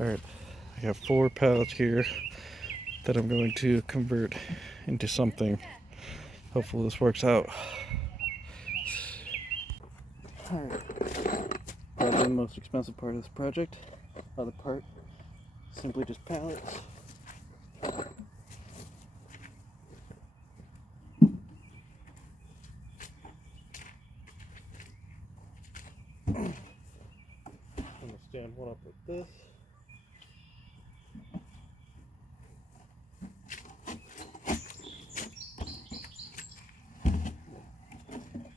Alright, I have 4 pallets here that I'm going to convert into something. Hopefully this works out. Alright, probably the most expensive part of this project. Other part, simply just pallets. I'm going to stand one up like this.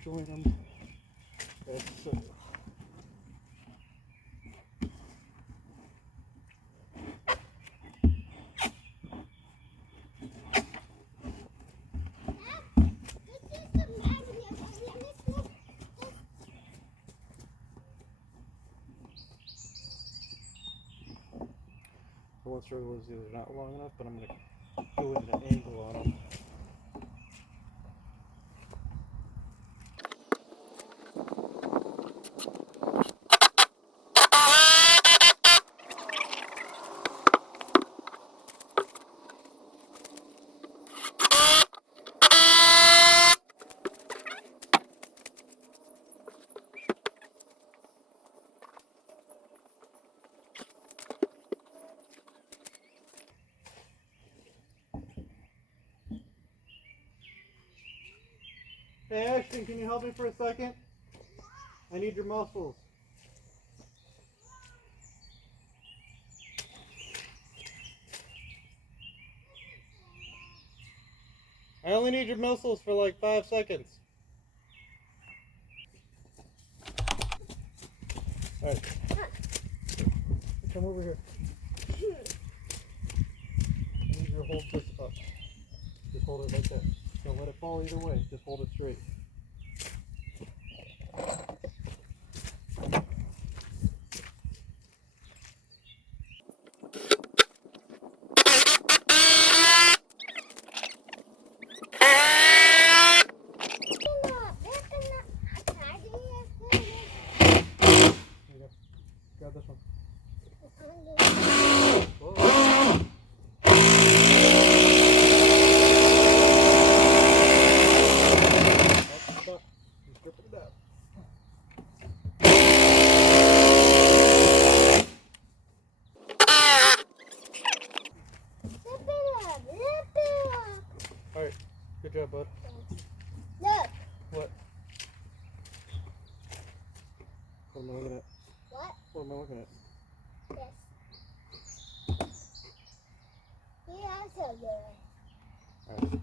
Join them as so. The one struggle is either not long enough, but I'm going to go with an angle on them. Hey Ashton, can you help me for a second? I need your muscles. I only need your muscles for like 5 seconds. Alright. Come over here. I need you to hold this up. Just hold it like that. Don't let it fall either way. Just hold it straight. Grab this one. Whoa. Stop. You're stripping it out. Alright. Good job, bud. Look. What? What am I looking at? What? What am I looking at? Yes. He also good. Alright.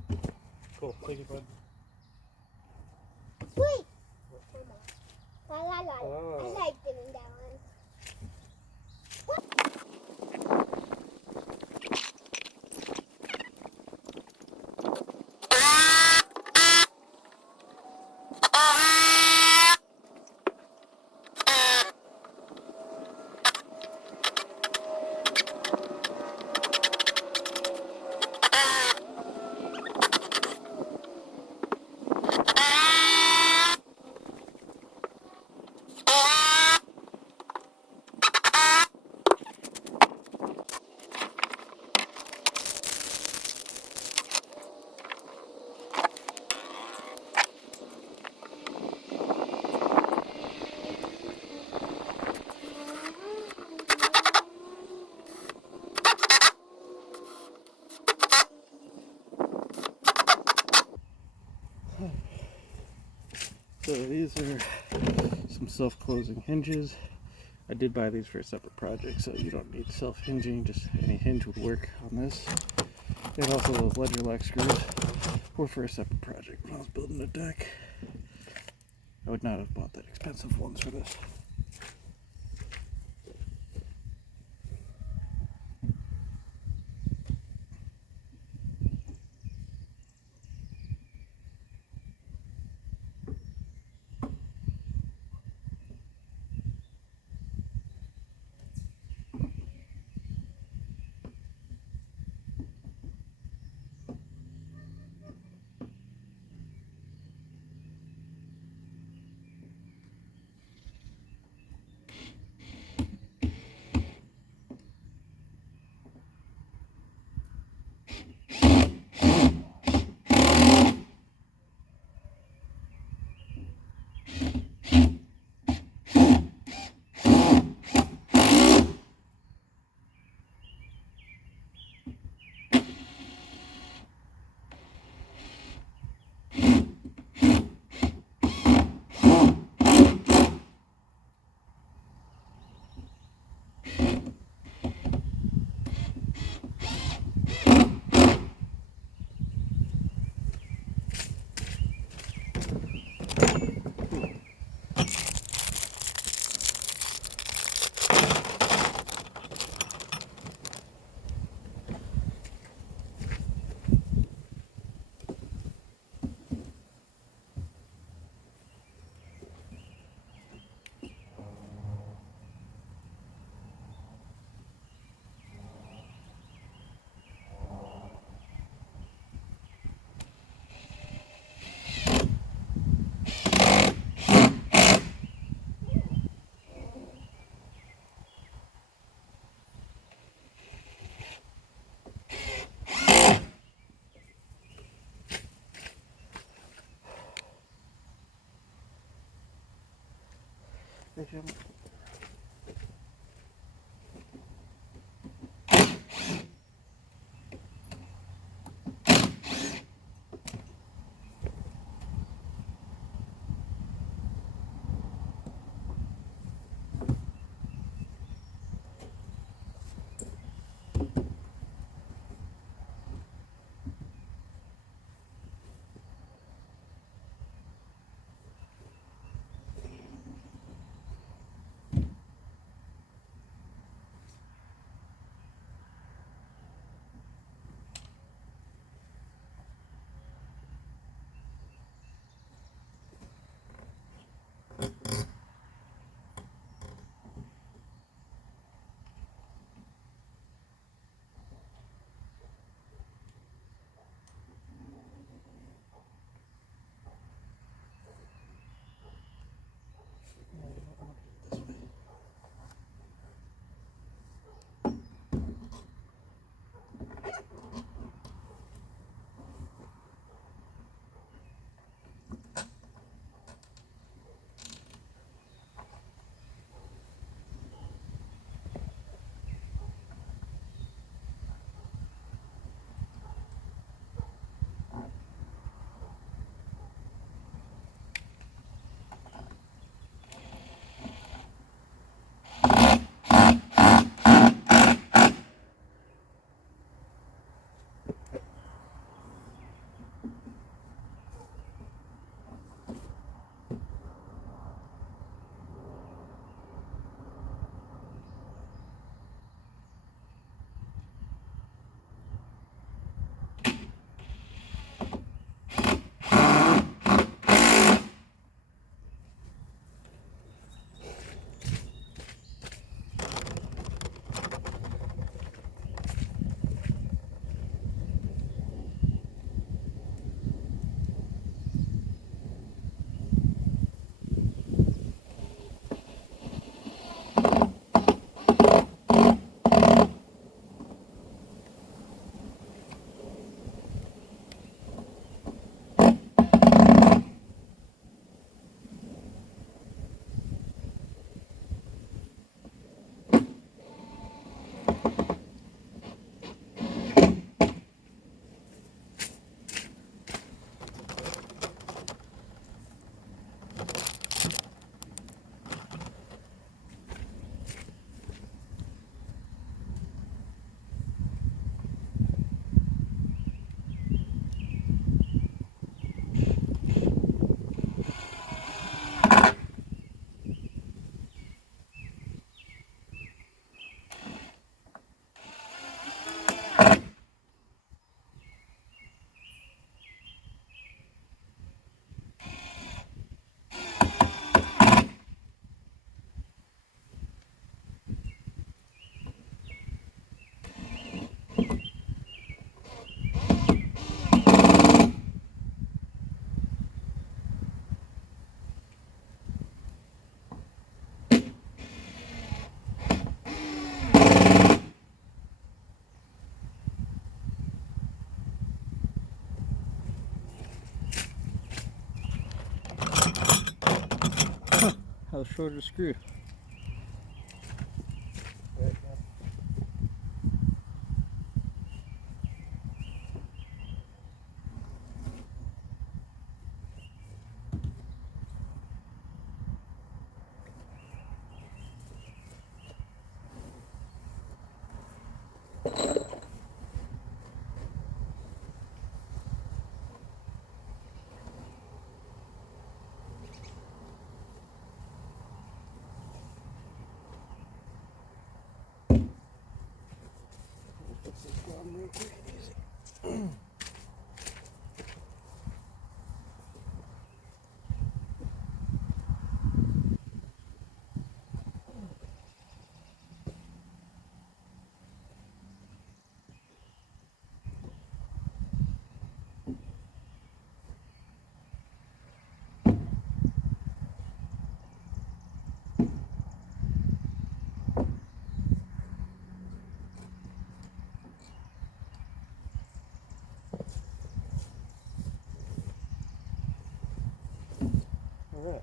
Cool. Thank you, bud. Wait. Hold on. I like doing that one. So these are some self-closing hinges. I did buy these for a separate project, so you don't need self-hinging, just any hinge would work on this. And also those ledger lock screws were for a separate project when I was building a deck. I would not have bought that expensive ones for this. Hey, Jim. How short a screw? Fix this one real quick. Easy. All right.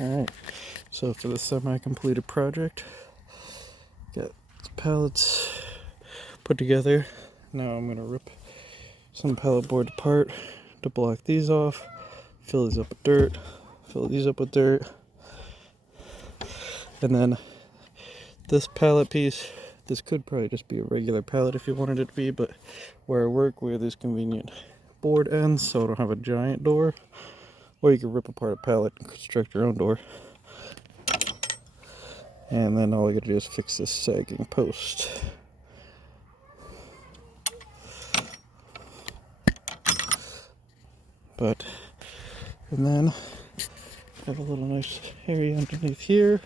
Alright, so for the semi-completed project, got pallets put together. Now I'm going to rip some pallet boards apart to block these off, fill these up with dirt, fill these up with dirt, and then this pallet piece, this could probably just be a regular pallet if you wanted it to be, but where I work, we have these convenient board ends, so I don't have a giant door, or you can rip apart a pallet and construct your own door. And then all I gotta do is fix this sagging post. And then have a little nice area underneath here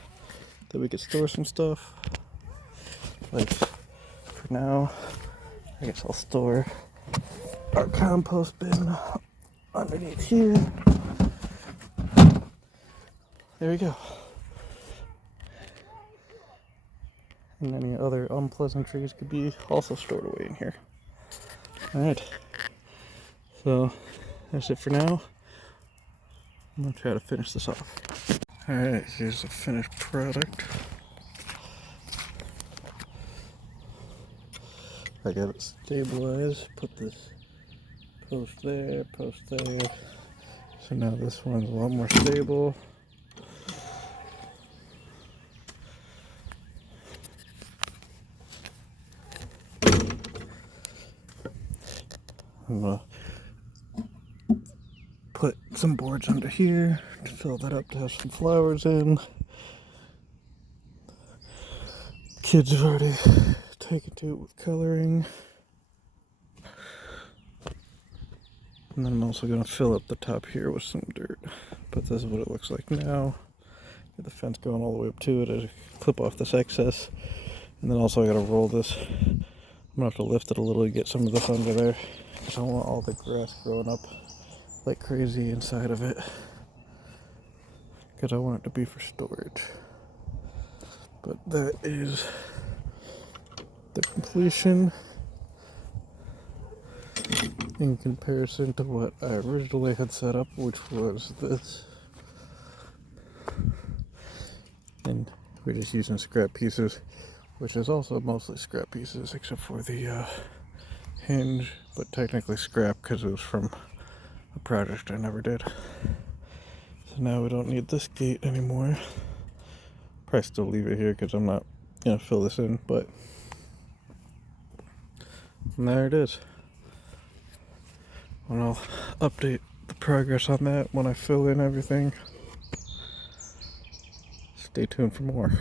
that we could store some stuff. Like for now, I guess I'll store our compost bin underneath here. There we go. And any other unpleasantries could be also stored away in here. Alright, so that's it for now. I'm gonna try to finish this off. Alright, here's the finished product. I got it stabilized, put this post there, post there. So now this one's a lot more stable. I'm gonna put some boards under here to fill that up to have some flowers in. Kids have already taken to it with coloring. And then I'm also going to fill up the top here with some dirt. But this is what it looks like now. Get the fence going all the way up to it. I clip off this excess. And then also I got to roll this. I'm going to have to lift it a little to get some of this under there. Because I don't want all the grass growing up like crazy inside of it. Because I want it to be for storage. But that is the completion in comparison to what I originally had set up, which was this. And we're just using scrap pieces, which is also mostly scrap pieces except for the hinge, but technically scrap because it was from a project I never did. So now we don't need this gate anymore. Probably still leave it here because I'm not gonna fill this in, but and there it is. And I'll update the progress on that when I fill in everything. Stay tuned for more.